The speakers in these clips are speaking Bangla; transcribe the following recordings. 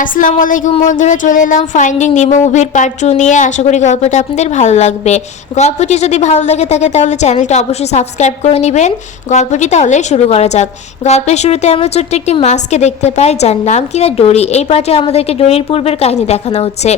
আসসালামু আলাইকুম বন্ধুরা, চলে এলাম ফাইন্ডিং নিমো মুভির পার্ট 2 নিয়ে। আশা করি গল্পটা আপনাদের ভালো লাগবে। গল্পটি যদি ভালো লাগে থাকে তাহলে চ্যানেলটা অবশ্যই সাবস্ক্রাইব করে নেবেন। গল্পটি তাহলে শুরু করা যাক। গল্পের শুরুতে আমরা ছোট্ট একটি মাছকে দেখতে পাই, যার নাম কিনা ডোরি। এই পার্টে আমাদেরকে ডোরির পূর্বের কাহিনী দেখানো হচ্ছে।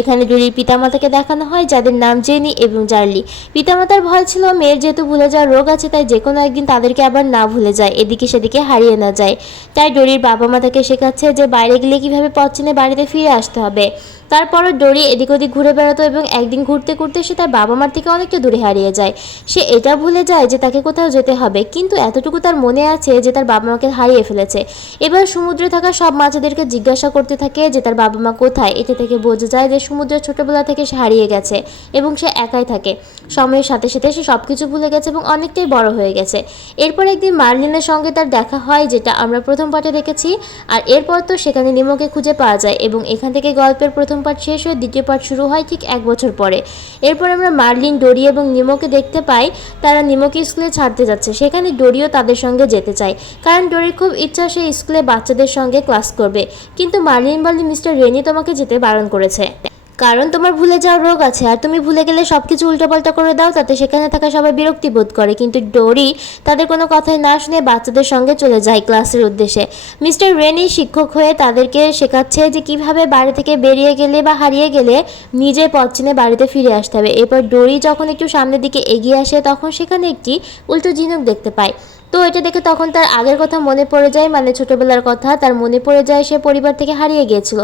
এখানে ডোরির পিতামাতাকে দেখানো হয়, যাদের নাম জেনি এবং জার্লি। পিতামাতার ভয় ছিল মেয়ের যেহেতু ভুলে যাওয়ার রোগ আছে, তাই যে কোনো একদিন তাদেরকে আবার না ভুলে যায়, এদিকে সেদিকে হারিয়ে না যায়। তাই ডোরির বাবা মা তাকে শেখাচ্ছে যে বাইরে গেলে কীভাবে পথ চিনে বাড়িতে ফিরে আসতে হবে। তারপরও ডোরি এদিক ওদিক ঘুরে বেড়াতো এবং একদিন ঘুরতে ঘুরতে সে তার বাবা মার থেকে অনেকটা দূরে হারিয়ে যায়। সে এটা ভুলে যায় যে তাকে কোথাও যেতে হবে, কিন্তু এতটুকু তার মনে আছে যে তার বাবা মাকে হারিয়ে ফেলেছে। এবার সমুদ্রে থাকা সব মাছেদেরকে জিজ্ঞাসা করতে থাকে যে তার বাবা মা কোথায়। এটা থেকে বোঝা যায় যে সমুদ্রের ছোটবেলা থেকে সে হারিয়ে গেছে এবং সে একাই থাকে। সময়ের সাথে সাথে সে সব কিছু ভুলে গেছে এবং অনেকটাই বড় হয়ে গেছে। এরপর একদিন মার্লিনের সঙ্গে তার দেখা হয়, যেটা আমরা প্রথম পার্টে দেখেছি। আর এরপর তো সেখানে নিমোকে খুঁজে পাওয়া যায় এবং এখান থেকে গল্পের প্রথম পার্ট শেষ হয়ে দ্বিতীয় পার্ট শুরু হয় ঠিক 1 বছর পরে। এরপর আমরা মার্লিন, ডোরি এবং নিমোকে দেখতে পাই, তারা নিমোকে স্কুলে ছাড়তে যাচ্ছে। সেখানে ডোরিও তাদের সঙ্গে যেতে চায়, কারণ ডোরির খুব ইচ্ছা সে স্কুলে বাচ্চাদের সঙ্গে ক্লাস করবে। কিন্তু মার্লিন বলে, মিস্টার রেনি তোমাকে যেতে বারণ করেছে, কারণ তোমার ভুলে যাওয়ার রোগ আছে, আর তুমি ভুলে গেলে সব কিছু উল্টোপাল্টা করে দাও, তাতে সেখানে থাকা সবাই বিরক্তি বোধ করে। কিন্তু ডোরি তাদের কোনো কথাই না শুনে বাচ্চাদের সঙ্গে চলে যায় ক্লাসের উদ্দেশ্যে। মিস্টার রেনি শিক্ষক হয়ে তাদেরকে শেখাচ্ছে যে কিভাবে বাড়ি থেকে বেরিয়ে গেলে বা হারিয়ে গেলে নিজের পথ চিনে বাড়িতে ফিরে আসতে হবে। এরপর ডোরি যখন একটু সামনের দিকে এগিয়ে আসে, তখন সেখানে একটি উল্টো ঝিনুক দেখতে পায়। তো এটা দেখে তখন তার আগের কথা মনে পড়ে যায়, মানে ছোটবেলার কথা তার মনে পড়ে যায়। সে পরিবার থেকে হারিয়ে গিয়েছিল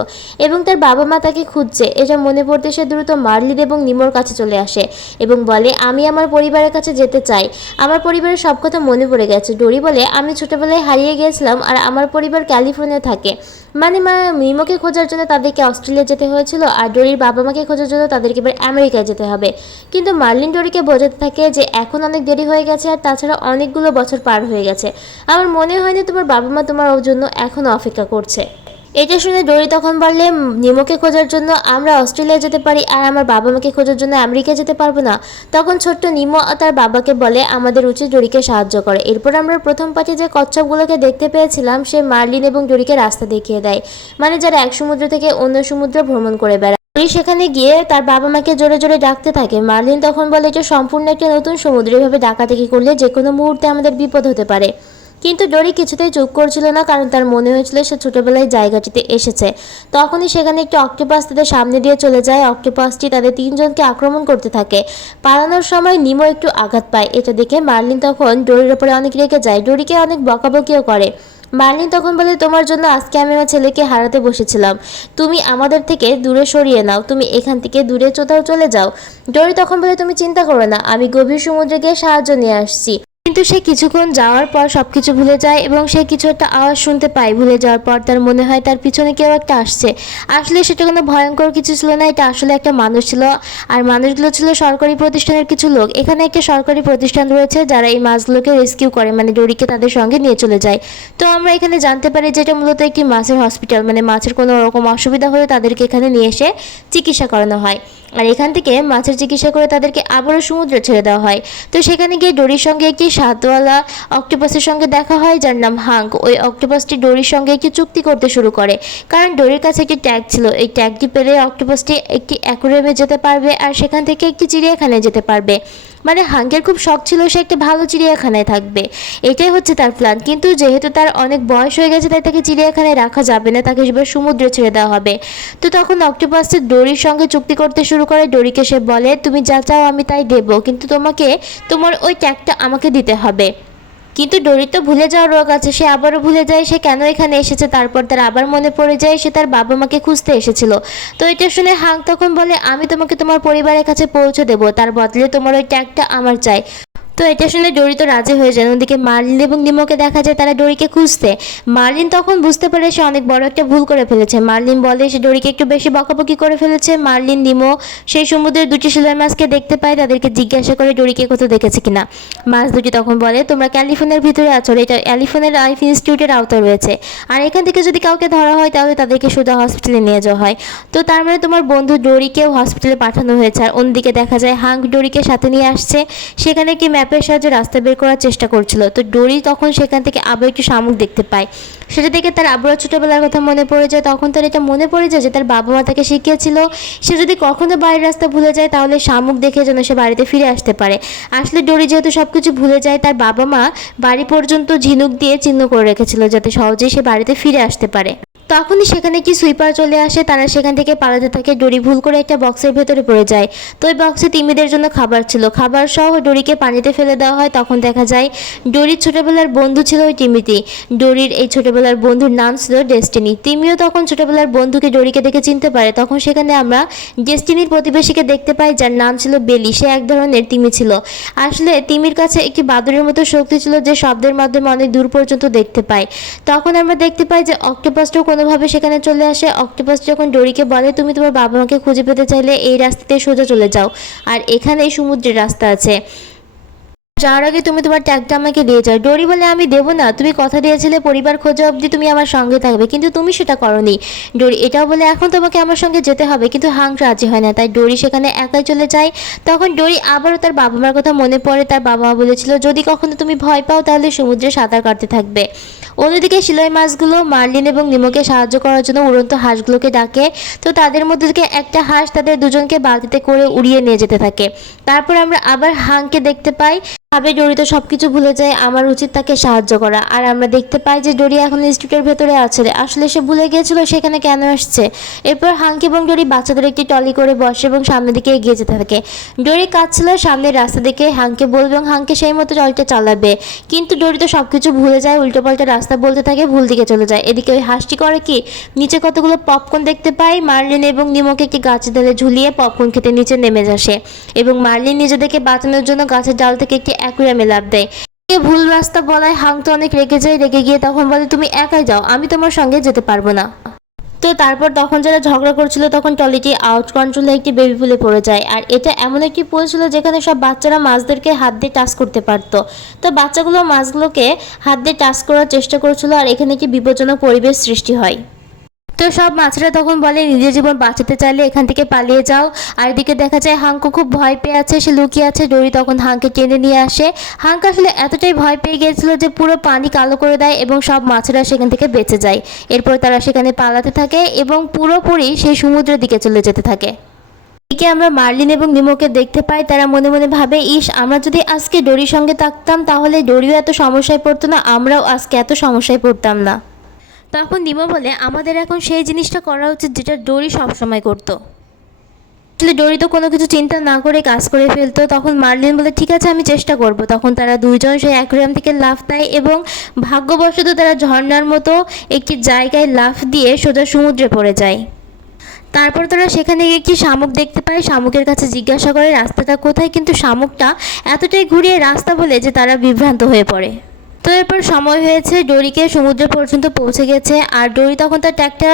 এবং তার বাবা মা তাকে খুঁজছে। এটা মনে পড়তে সে দ্রুত মার্লিন এবং নিমোর কাছে চলে আসে এবং বলে, আমি আমার পরিবারের কাছে যেতে চাই, আমার পরিবারের সব কথা মনে পড়ে গেছে। ডোরি বলে, আমি ছোটবেলায় হারিয়ে গিয়েছিলাম আর আমার পরিবার ক্যালিফোর্নিয়া থাকে। মানে নিমোকে খোঁজার জন্য তাদেরকে অস্ট্রেলিয়া যেতে হয়েছিল, আর ডোরির বাবা মাকে খোঁজার জন্য তাদেরকে এবার আমেরিকায় যেতে হবে। কিন্তু মার্লিন ডোরিকে বোঝাতে থাকে যে এখন অনেক দেরি হয়ে গেছে, আর তাছাড়া অনেকগুলো বছর পার হয়ে গেছে। আমার মনে হয়নি তোমার বাবা মা তোমার জন্য এখনও অপেক্ষা করছে। এটা শুনে ডোরি তখন বললে, নিমোকে খোঁজার জন্য আমরা অস্ট্রেলিয়া যেতে পারি, আর আমার বাবা মাকে খোঁজার জন্য আমেরিকা যেতে পারবো না। তখন ছোট্ট নিমো তার বাবাকে বলে, আমাদের উচিত ডোরিকে সাহায্য করে। এরপর আমরা প্রথম পার্টে যে কচ্ছপগুলোকে দেখতে পেয়েছিলাম, সে মার্লিন এবং ডোরিকে রাস্তা দেখিয়ে দেয়, মানে যারা এক সমুদ্র থেকে অন্য সমুদ্র ভ্রমণ করে বেড়ায়। ডোরি সেখানে গিয়ে তার বাবা মাকে জোরে জোরে ডাকতে থাকে। মার্লিন তখন বলে, এটা সম্পূর্ণ একটা নতুন সমুদ্র, এভাবে ডাকাডাকি করলে যে কোনো মুহূর্তে আমাদের বিপদ হতে পারে। কিন্তু ডোরি কিছুতেই চুপ করছিল না, কারণ তার মনে হয়েছিল সে ছোটবেলায় জায়গাটিতে এসেছে। তখনই সেখানে একটি অক্টোপাস তাদের সামনে দিয়ে চলে যায়। অক্টোপাসটি তাদের 3জনকে আক্রমণ করতে থাকে। পালানোর সময় নিমো একটু আঘাত পায়। এটা দেখে মার্লিন তখন ডোরির ওপরে অনেক রেগে যায়, ডোরিকে অনেক বকাবকিও করে। মার্লিন তখন বলে, তোমার জন্য আজকে আমি আমার ছেলেকে হারাতে বসেছিলাম, তুমি আমাদের থেকে দূরে সরিয়ে নাও, তুমি এখান থেকে দূরে কোথাও চলে যাও। ডোরি তখন বলে, তুমি চিন্তা করো না, আমি গভীর সমুদ্রে গিয়ে সাহায্য নিয়ে আসছি। কিন্তু সে কিছুক্ষণ যাওয়ার পর সবকিছু ভুলে যায় এবং সে কিছু একটা আওয়াজ শুনতে পায়। ভুলে যাওয়ার পর তার মনে হয় তার পিছনে কেউ একটা আসছে। আসলে সেটা কোনো ভয়ঙ্কর কিছু ছিল না, এটা আসলে একটা মানুষ ছিল, আর মানুষগুলো ছিল সরকারি প্রতিষ্ঠানের কিছু লোক। এখানে একটা সরকারি প্রতিষ্ঠান রয়েছে যারা এই মাছগুলোকে রেস্কিউ করে, মানে ডোরিকে তাদের সঙ্গে নিয়ে চলে যায়। তো আমরা এখানে জানতে পারি যে এটা মূলত একটি মাছের হসপিটাল, মানে মাছের কোনো রকম অসুবিধা হলে তাদেরকে এখানে নিয়ে এসে চিকিৎসা করানো হয়। আর এখান থেকে মাছের চিকিৎসা করে তাদেরকে আবারও সমুদ্রে ছেড়ে দেওয়া হয়। তো সেখানে গিয়ে ডোরির সঙ্গে একটি স্বাদওয়ালা অক্টোপাসের সঙ্গে দেখা হয়, যার নাম হাঙ্ক। ওই অক্টোপাসটি ডোরির সঙ্গে একটি চুক্তি করতে শুরু করে, কারণ ডোরির কাছে একটি ট্যাগ ছিল। এই ট্যাগটি পেলে অক্টোপাসটি একটি অ্যাকুয়ারিয়ামে যেতে পারবে, আর সেখান থেকে একটি চিড়িয়াখানায় যেতে পারবে। মানে হাঙ্কের খুব শখ ছিল সে একটা ভালো চিড়িয়াখানায় থাকবে, এটাই হচ্ছে তার প্ল্যান। কিন্তু যেহেতু তার অনেক বয়স হয়ে গেছে, তাই তাকে চিড়িয়াখানায় রাখা যাবে না, তাকে এবার সমুদ্রে ছেড়ে দেওয়া হবে। তো তখন অক্টোপাসটি ডোরির সঙ্গে চুক্তি করতে শুরু করে। ডোরিকে সে বলে, তুমি যা চাও আমি তাই দেবো, কিন্তু তোমাকে তোমার ওই ট্যাগটা আমাকে দিতে হবে। কিন্তু ডোরি তো ভুলে যাওয়ার রোগ আছে, সে আবারও ভুলে যায় সে কেন এখানে এসেছে। তারপর তার আবার মনে পড়ে যায় সে তার বাবা মাকে খুঁজতে এসেছিল। তো এটা শুনে হাঙ্ক তখন বলে, আমি তোমাকে তোমার পরিবারের কাছে পৌঁছে দেবো, তার বদলে তোমার ওই ট্যাগটা আমার চাই। তো এটা শুনে ডোরি তো রাজি হয়ে যায়। ওদিকে মার্লিন এবং নিমোকে দেখা যায় তারা ডোরিকে খুঁজতে। মার্লিন তখন বুঝতে পারে সে অনেক বড় একটা ভুল করে ফেলেছে। মার্লিন বলে সে ডোরিকে একটু বেশি বকাবকি করে ফেলেছে। মার্লিন, নিমো সেই সমুদ্রের দুটি শিলার মাছকে দেখতে পায়, তাদেরকে জিজ্ঞাসা করে ডোরিকে কোথাও দেখেছে কিনা। মাছ দুটি তখন বলে, তোমরা ক্যালিফোর্নিয়ার ভিতরে আছো, এটা ক্যালিফোর্নিয়ার লাইফ ইনস্টিটিউটের আওতায় রয়েছে, আর এখান থেকে যদি কাউকে ধরা হয় তাহলে তাদেরকে সোজা হসপিটালে নিয়ে যাওয়া হয়। তো তার মানে তোমার বন্ধু ডোরিকেও হসপিটালে পাঠানো হয়েছে। আর অন্যদিকে দেখা যায় হাঙ্ক ডোরিকে সাথে নিয়ে আসছে। সেখানে একটি ম্যাপ পাইপের সাহায্যে রাস্তা বের করার চেষ্টা করছিল। তো ডোরি তখন সেখান থেকে আবার একটু শামুক দেখতে পায়। সেটা দেখে তার আবারও ছোটোবেলার কথা মনে পড়ে যায়। তখন তার এটা মনে পড়ে যায় যে তার বাবা মা তাকে শিখিয়েছিল সে যদি কখনো বাড়ির রাস্তা ভুলে যায় তাহলে শামুক দেখে যেন সে বাড়িতে ফিরে আসতে পারে। আসলে ডোরি যেহেতু সব কিছু ভুলে যায়, তার বাবা মা বাড়ি পর্যন্ত ঝিনুক দিয়ে চিহ্ন করে রেখেছিল যাতে সহজেই সে বাড়িতে ফিরে আসতে পারে। তখনই সেখানে কি সুইপার চলে আসে, তারা সেখান থেকে পালাতে থাকে। ডোরি ভুল করে একটা বক্সের ভেতরে পড়ে যায়। তো ওই বক্সে তিমিদের জন্য খাবার ছিল, খাবার সহ ডোরিকে পানিতে ফেলে দেওয়া হয়। তখন দেখা যায় ডোরির ছোটোবেলার বন্ধু ছিল ওই তিমিটি। ডোরির এই ছোটোবেলার বন্ধুর নাম ছিল ডেস্টিনি। তিমিও তখন ছোটোবেলার বন্ধুকে ডোরিকে দেখে চিনতে পারে। তখন সেখানে আমরা ডেস্টিনির প্রতিবেশীকে দেখতে পাই যার নাম ছিল বেলি। সে এক ধরনের তিমি ছিল। আসলে তিমির কাছে একটি বাদুড়ের মতো শক্তি ছিল যে শব্দের মাধ্যমে অনেক দূর পর্যন্ত দেখতে পায়। তখন আমরা দেখতে পাই যে অক্টোপাসটাও কোনোভাবে সেখানে চলে আসে। অক্টোপাস যখন ডোরিকে বলে তুমি তোমার বাবা মাকে খুঁজে পেতে চাইলে এই রাস্তাতে সোজা চলে যাও, আর এখানেই সমুদ্রের রাস্তা আছে, যাওয়ার আগে তুমি তোমার ট্যাগটা আমাকে দিয়ে যাও। ডোরি বলে আমি দেবো না, তুমি কথা দিয়েছিলে পরিবার খোঁজা অবধি তুমি আমার সঙ্গে থাকবে, কিন্তু তুমি সেটা করনি। ডোরি এটাও বলে এখন তোমাকে আমার সঙ্গে যেতে হবে, কিন্তু হাঙ্ক রাজি হয় না, তাই ডোরি সেখানে একাই চলে যায়। তখন ডোরি আবারও তার বাবা মার কথা মনে পড়ে। তার বাবা মা বলেছিল যদি কখনো তুমি ভয় পাও তাহলে সমুদ্রে সাঁতার কাটতে থাকবে। অন্যদিকে সিলয় মাছগুলো মার্লিন এবং নিমোকে সাহায্য করার জন্য উড়ন্ত হাঁসগুলোকে ডাকে। তো তাদের মধ্যে থেকে একটা হাঁস তাদের দুজনকে বালতিতে করে উড়িয়ে নিয়ে যেতে থাকে। তারপর আমরা আবার হাঙ্ককে দেখতে পাই। ভাবে ডোরি তো সব কিছু ভুলে যায়, আমার উচিত তাকে সাহায্য করা। আর আমরা দেখতে পাই যে ডোরি এখন ইনস্টিটিউটের ভেতরে আছে, আসলে সে ভুলে গিয়েছিল সেখানে কেন আসছে। এরপর হাঙ্ক এবং ডোরি বাচ্চাদের একটি টলি করে বসে এবং সামনের দিকে এগিয়ে যেতে থাকে। ডোরি কাঁদছিল সামনের রাস্তা দেখে হাঙ্ককে বলবে এবং হাঙ্ককে সেই মতো টলিটা চালাবে, কিন্তু ডোরি তো সব কিছু ভুলে যায়, উল্টোপাল্টা রাস্তা বলতে থাকে, ভুল দিকে চলে যায়। এদিকে ওই হাঁসটি করে কি নিচে কতগুলো পপকর্ন দেখতে পাই। মার্লিন এবং নিমোকে একটি গাছের ডালে ঝুলিয়ে পপকর্ন খেতে নিচে নেমে আসে এবং মার্লিন নিজেদেরকে বাঁচানোর জন্য গাছের ডাল থেকে একটি অ্যাকুয়ারিয়ামে লাফ দেয়। ভুল রাস্তা বলায় হাঙ্ক তো অনেক রেগে যায়। রেগে গিয়ে তখন বলে তুমি একাই যাও, আমি তোমার সঙ্গে যেতে পারবো না। তো তারপর তখন যারা ঝগড়া করছিল তখন টলিটি আউট কন্ট্রোলে একটি বেবি পুলে পড়ে যায়। আর এটা এমন একটি পুল ছিল যেখানে সব বাচ্চারা মাছদেরকে হাত দিয়ে টাচ করতে পারতো। তো বাচ্চাগুলো মাছগুলোকে হাত দিয়ে টাচ করার চেষ্টা করছিল, আর এখানে একটি বিপজ্জনক পরিবেশ সৃষ্টি হয়। তো সব মাছরা তখন বলে নিজের জীবন বাঁচাতে চাইলে এখান থেকে পালিয়ে যাও। আর এদিকে দেখা যায় হাঙ্কও খুব ভয় পেয়ে আছে, সে লুকিয়ে আছে। ডোরি তখন হাঙ্ককে টেনে নিয়ে আসে। হাঙ্ক আসলে এতটাই ভয় পেয়ে গিয়েছিল যে পুরো পানি কালো করে দেয় এবং সব মাছরা সেখান থেকে বেঁচে যায়। এরপর তারা সেখানে পালাতে থাকে এবং পুরোপুরি সেই সমুদ্রের দিকে চলে যেতে থাকে। এদিকে আমরা মার্লিন এবং নিমোকে দেখতে পাই, তারা মনে মনে ভাবে ইস আমরা যদি আজকে ডোরির সঙ্গে থাকতাম তাহলে ডোরিও এত সমস্যায় পড়তো না, আমরাও আজকে এত সমস্যায় পড়তাম না। তখন নিমো বলে আমাদের এখন সেই জিনিসটা করা উচিত যেটা ডোরি সবসময় করতো। আসলে ডোরি তো কোনো কিছু চিন্তা না করে কাজ করে ফেলতো। তখন মার্লিন বলে ঠিক আছে আমি চেষ্টা করব। তখন তারা দুইজন সেই অ্যাকুয়ারিয়াম থেকে লাফ দেয় এবং ভাগ্যবশত তারা ঝর্ণার মতো একটি জায়গায় লাফ দিয়ে সোজা সমুদ্রে পড়ে যায়। তারপর তারা সেখানে গিয়ে একটি শামুক দেখতে পায়। শামুকের কাছে জিজ্ঞাসা করে রাস্তাটা কোথায়, কিন্তু শামুকটা এতটাই ঘুরিয়ে রাস্তা বলে যে তারা বিভ্রান্ত হয়ে পড়ে। তো এরপর সময় হয়েছে, ডোরিকে সমুদ্র পর্যন্ত পৌঁছে গেছে। আর ডোরি তখন তার ট্যাগটা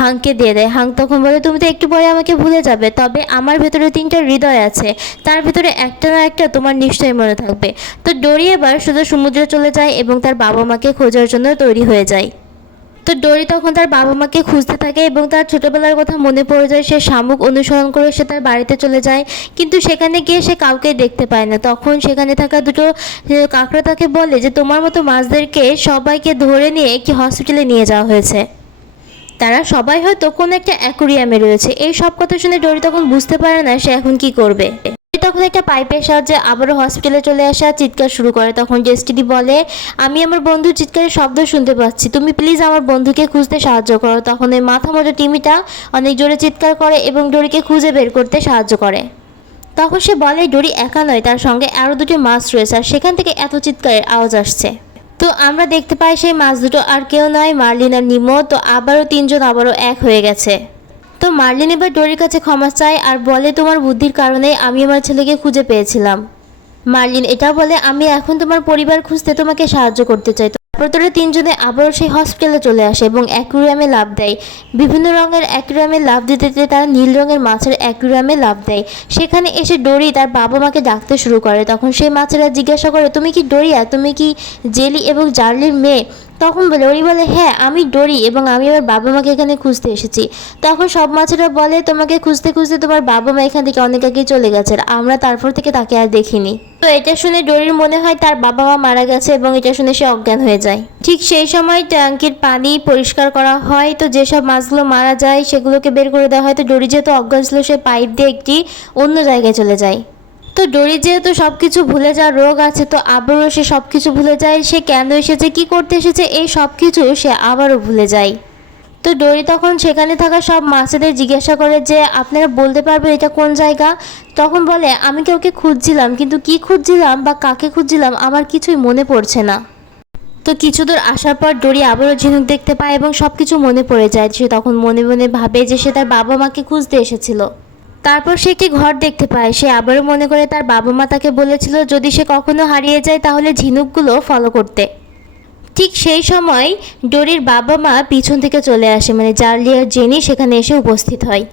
হাঙ্ককে দিয়ে দেয়। হাঙ্ক তখন বলে তুমি তো একটু পরে আমাকে ভুলে যাবে, তবে আমার ভেতরে 3টা হৃদয় আছে, তার ভেতরে একটা না একটা তোমার নিশ্চয়ই মনে থাকবে। তো ডোরি এবার শুধু সমুদ্রে চলে যায় এবং তার বাবা মাকে খোঁজার জন্য তৈরি হয়ে যায়। তো ডোরি তখন তার বাবা মাকে খুঁজতে থাকে এবং তার ছোটোবেলার কথা মনে পড়ে যায়। সে শামুক অনুসরণ করে সে তার বাড়িতে চলে যায়, কিন্তু সেখানে গিয়ে সে কাউকে দেখতে পায় না। তখন সেখানে থাকা দুটো কাকড়া তাকে বলে যে তোমার মতো মাছদেরকে সবাইকে ধরে নিয়ে একটি হসপিটালে নিয়ে যাওয়া হয়েছে, তারা সবাই হয়তো কোনো একটা অ্যাকুয়ারিয়ামে রয়েছে। এই সব কথা শুনে ডোরি তখন বুঝতে পারে না সে এখন কি করবে। তখন একটা পাইপের সাহায্যে আবারও হসপিটালে চলে আসা চিৎকার শুরু করে। তখন ডেস্টিনি বলে আমি আমার বন্ধুর চিৎকারের শব্দ শুনতে পাচ্ছি, তুমি প্লিজ আমার বন্ধুকে খুঁজতে সাহায্য করো। তখন ওই মাথা মোটা টিমিটা অনেক জোরে চিৎকার করে এবং ডোরিকে খুঁজে বের করতে সাহায্য করে। তখন সে বলে ডোরি একা নয়, তার সঙ্গে আরও দুটো মাছ রয়েছে আর সেখান থেকে এত চিৎকারের আওয়াজ আসছে। তো আমরা দেখতে পাই সেই মাছ দুটো আর কেউ নয় মার্লিন আর নিমো। তো আবারও 3জন আবারও এক হয়ে গেছে। তো মার্লিন এবার ডোরির কাছে ক্ষমা চায় আর বলে তোমার বুদ্ধির কারণে আমি আমার ছেলেকে খুঁজে পেয়েছিলাম। মার্লিন এটা বলে আমি এখন তোমার পরিবার খুঁজতে তোমাকে সাহায্য করতে চাই। তারপর তোরা 3জনে আবারও সেই হসপিটালে চলে আসে এবং অ্যাকুয়ারিয়ামে লাফ দেয়। বিভিন্ন রঙের অ্যাকুয়ারিয়ামে লাফ দিতে দিতে তারা নীল রঙের মাছের অ্যাকুয়ারিয়ামে লাফ দেয়। সেখানে এসে ডোরি তার বাবা মাকে ডাকতে শুরু করে। তখন সেই মাছেরা জিজ্ঞাসা করে তুমি কি ডোরিয়া, তুমি কি জেলি এবং জার্লির মেয়ে? তখন বলে ওরি বলে হ্যাঁ আমি ডোরি এবং আমি আমার বাবা মাকে এখানে খুঁজতে এসেছি। তখন সব মাছেরা বলে তোমাকে খুঁজতে খুঁজতে তোমার বাবা মা এখান থেকে অনেক আগেই চলে গেছে, আর আমরা তারপর থেকে তাকে আর দেখিনি। তো এটা শুনে ডোরির মনে হয় তার বাবা মা মারা গেছে এবং এটা শুনে সে অজ্ঞান হয়ে যায়। ঠিক সেই সময় ট্যাঙ্কির পানি পরিষ্কার করা হয়, তো যেসব মাছগুলো মারা যায় সেগুলোকে বের করে দেওয়া হয়। তো ডোরি যেহেতু অজ্ঞান ছিল সে পাইপ দিয়ে একটি অন্য জায়গায় চলে যায়। তো ডোরি যেহেতু সব কিছু ভুলে যাওয়ার রোগ আছে, তো আবারও সে সব কিছু ভুলে যায়, সে কেন এসেছে কী করতে এসেছে এই সব কিছু সে আবারও ভুলে যায়। তো ডোরি তখন সেখানে থাকা সব মাছেদের জিজ্ঞাসা করে যে আপনারা বলতে পারবেন এটা কোন জায়গা। তখন বলে আমি কাউকে খুঁজছিলাম, কিন্তু কি খুঁজছিলাম বা কাকে খুঁজছিলাম আমার কিছুই মনে পড়ছে না। তো কিছু দূর আসার পর ডোরি আবারও ঝিনুক দেখতে পায় এবং সব কিছু মনে পড়ে যায়। সে তখন মনে মনে ভাবে যে সে তার বাবা মাকে খুঁজতে এসেছিল। তারপর সে একটি ঘর দেখতে পায়। সে আবারও মনে করে তার বাবা মা তাকে বলেছিল যদি সে কখনো হারিয়ে যায় তাহলে ঝিনুকগুলো ফলো করতে। ঠিক সেই সময় ডোরির বাবা মা পিছন থেকে চলে আসে, মানে চার্লি আর জেনি সেখানে এসে উপস্থিত হয়।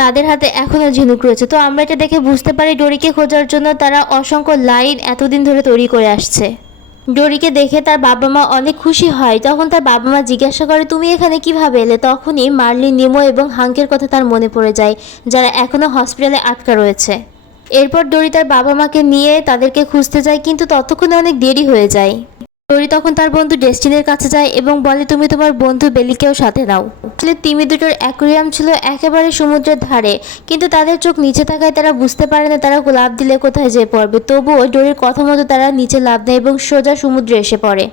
তাদের হাতে এখনও ঝিনুক রয়েছে। তো আমরা এটা দেখে বুঝতে পারি ডোরিকে খোঁজার জন্য তারা অসংখ্য লাইন এতদিন ধরে তৈরি করে আসছে। ডোরিকে দেখে তার বাবা মা অনেক খুশি হয়। তখন তার বাবা মা জিজ্ঞাসা করে তুমি এখানে কিভাবে এলে। তখনই মার্লিন, নিমো এবং হাঙ্কের কথা তার মনে পড়ে যায়, যারা এখনও হসপিটালে আটকা রয়েছে। এরপর ডোরি তার বাবা মাকে নিয়ে তাদেরকে খুঁজতে যায়, কিন্তু ততক্ষণে অনেক দেরি হয়ে যায়। ডোরি তখন তার বন্ধু ডেস্টিনের কাছে যায় এবং বলে তুমি তোমার বন্ধু বেলিকেও সাথে নাও। আসলে তিমি দুটোর অ্যাকোয়ারিয়াম ছিল একেবারে সমুদ্রের ধারে, কিন্তু তাদের চোখ নিচে থাকায় তারা বুঝতে পারে না তারা লাফ দিলে কোথায় যেয়ে পড়বে। তবুও ডোরির কথা মতো তারা নিচে লাফ দেয় এবং সোজা সমুদ্রে এসে পড়ে।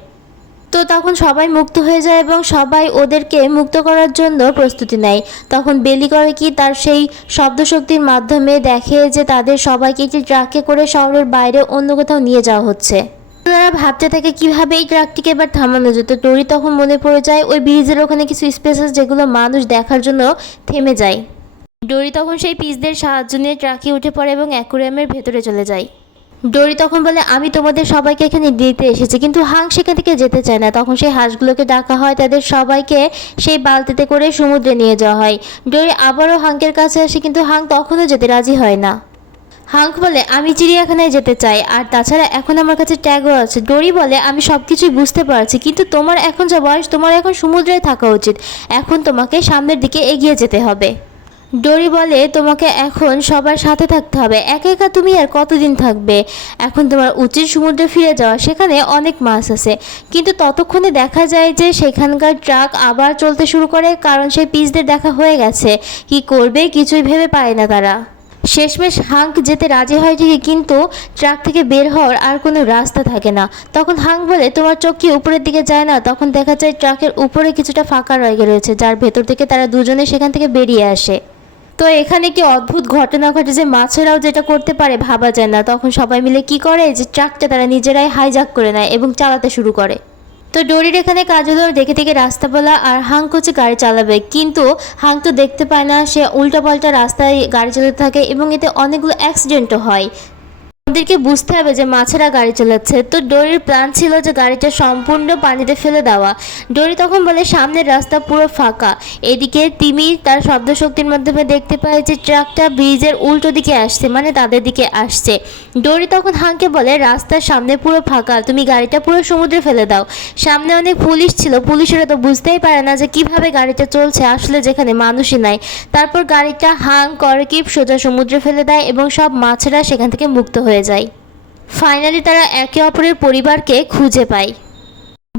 তো তখন সবাই মুক্ত হয়ে যায় এবং সবাই ওদেরকে মুক্ত করার জন্য প্রস্তুতি নেয়। তখন বেলি করে কি তার সেই শব্দশক্তির মাধ্যমে দেখে যে তাদের সবাইকে একটি ট্রাকে করে শহরের বাইরে অন্য কোথাও নিয়ে যাওয়া হচ্ছে। তারা ভাবতে থাকে কিভাবে এই ট্রাকটিকে এবার থামানো যেত। ডোরি তখন মনে পড়ে যায় ওই ব্রিজের ওখানে কিছু স্পেসেস যেগুলো মানুষ দেখার জন্য থেমে যায়। ডোরি তখন সেই পিসদের সাহায্য নিয়ে ট্রাকে উঠে পড়ে এবং অ্যাকোয়ারিয়ামের ভেতরে চলে যায়। ডোরি তখন বলে আমি তোমাদের সবাইকে এখানে দিতে এসেছি, কিন্তু হাঁস সেখান থেকে যেতে চায় না। তখন সেই হাঁসগুলোকে ডাকা হয়, তাদের সবাইকে সেই বালতিতে করে সমুদ্রে নিয়ে যাওয়া হয়। ডোরি আবারও হাঙ্কের কাছে আসে, কিন্তু হাঙ্ক তখনও যেতে রাজি হয় না। হাঙ্ক বলে আমি চিড়িয়াখানায় যেতে চাই, আর তাছাড়া এখন আমার কাছে ট্যাগও আছে। ডোরি বলে আমি সব কিছুই বুঝতে পারছি, কিন্তু তোমার এখন যা বয়স তোমার এখন সমুদ্রে থাকা উচিত, এখন তোমাকে সামনের দিকে এগিয়ে যেতে হবে। ডোরি বলে তোমাকে এখন সবার সাথে থাকতে হবে, একা একা তুমি আর কতদিন থাকবে। এখন তোমার উচিত সমুদ্রে ফিরে যাওয়া, সেখানে অনেক মাছ আছে। কিন্তু ততক্ষণে দেখা যায় যে সেখানকার ট্রাক আবার চলতে শুরু করে, কারণ সেই পিসদের দেখা হয়ে গেছে। কি করবে কিছুই ভেবে পায় না তারা। শেষমেশ হাঙ্ক যেতে রাজি হয় ঠিকই, কিন্তু ট্রাক থেকে বের হওয়ার আর কোনো রাস্তা থাকে না। তখন হাঙ্ক বলে তোমার চোখ কি উপরের দিকে যায় না। তখন দেখা যায় ট্রাকের উপরে কিছুটা ফাঁকা রয়েছে, যার ভেতর থেকে তারা দুজনে সেখান থেকে বেরিয়ে আসে। তো এখানে একটি অদ্ভুত ঘটনা ঘটে যে মাছেরাও যেটা করতে পারে ভাবা যায় না। তখন সবাই মিলে কি করে যে ট্রাকটা তারা নিজেরাই হাইজ্যাক করে নেয় এবং চালাতে শুরু করে। তো ডোরির এখানে কাজ হলো দেখে দেখে রাস্তা বলা, আর হাঙ্ক হচ্ছে গাড়ি চালাবে, কিন্তু হাঙ্ক তো দেখতে পায় না, সে উল্টাপাল্টা রাস্তায় গাড়ি চালাতে থাকে এবং এতে অনেকগুলো অ্যাক্সিডেন্টও হয়। ওদেরকে বুঝতে হবে যে মাছেরা গাড়ি চালাচ্ছে। তো ডোরির প্ল্যান ছিল যে গাড়িটা সম্পূর্ণ পানিতে ফেলে দেওয়া। ডোরি তখন বলে সামনের রাস্তা পুরো ফাঁকা। এদিকে তিমি তার শব্দশক্তির মাধ্যমে দেখতে পায় যে ট্রাকটা ব্রিজের উল্টো দিকে আসছে, মানে তাদের দিকে আসছে। ডোরি তখন হাঙ্কে বলে রাস্তার সামনে পুরো ফাঁকা, তুমি গাড়িটা পুরো সমুদ্রে ফেলে দাও। সামনে অনেক পুলিশ ছিল, পুলিশেরা তো বুঝতেই পারে না যে কিভাবে গাড়িটা চলছে আসলে যেখানে মানুষই নাই। তারপর গাড়িটা হাঙ্ক করে কি সোজা সমুদ্রে ফেলে দেয় এবং সব মাছেরা সেখান থেকে মুক্ত হয়ে যায়। ফাইনালি তারা একে অপরের পরিবারকে খুঁজে পায়।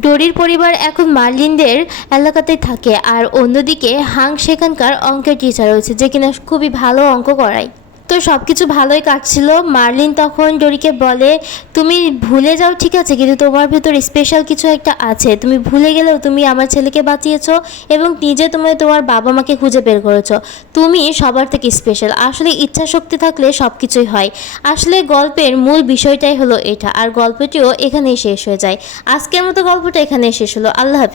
ডোরির পরিবার এখন মার্লিনদের এলাকাতেই থাকে, আর অন্যদিকে হাঙ্ক সেখানকার অঙ্কের টিচার রয়েছে, যে কিনা খুবই ভালো অঙ্ক করায়। তো সব কিছু ভালোই কাটছিল। মার্লিন তখন ডোরিকে বলে তুমি ভুলে যাও ঠিক আছে, কিন্তু তোমার ভেতর স্পেশাল কিছু একটা আছে। তুমি ভুলে গেলেও তুমি আমার ছেলেকে বাঁচিয়েছো এবং নিজে তুমি তোমার বাবা মাকে খুঁজে বের করেছো। তুমি সবার থেকে স্পেশাল। আসলে ইচ্ছা শক্তি থাকলে সব কিছুই হয়। আসলে গল্পের মূল বিষয়টাই হলো এটা, আর গল্পটিও এখানেই শেষ হয়ে যায়। আজকের মতো গল্পটা এখানেই শেষ হলো। আল্লাহ হাফেজ।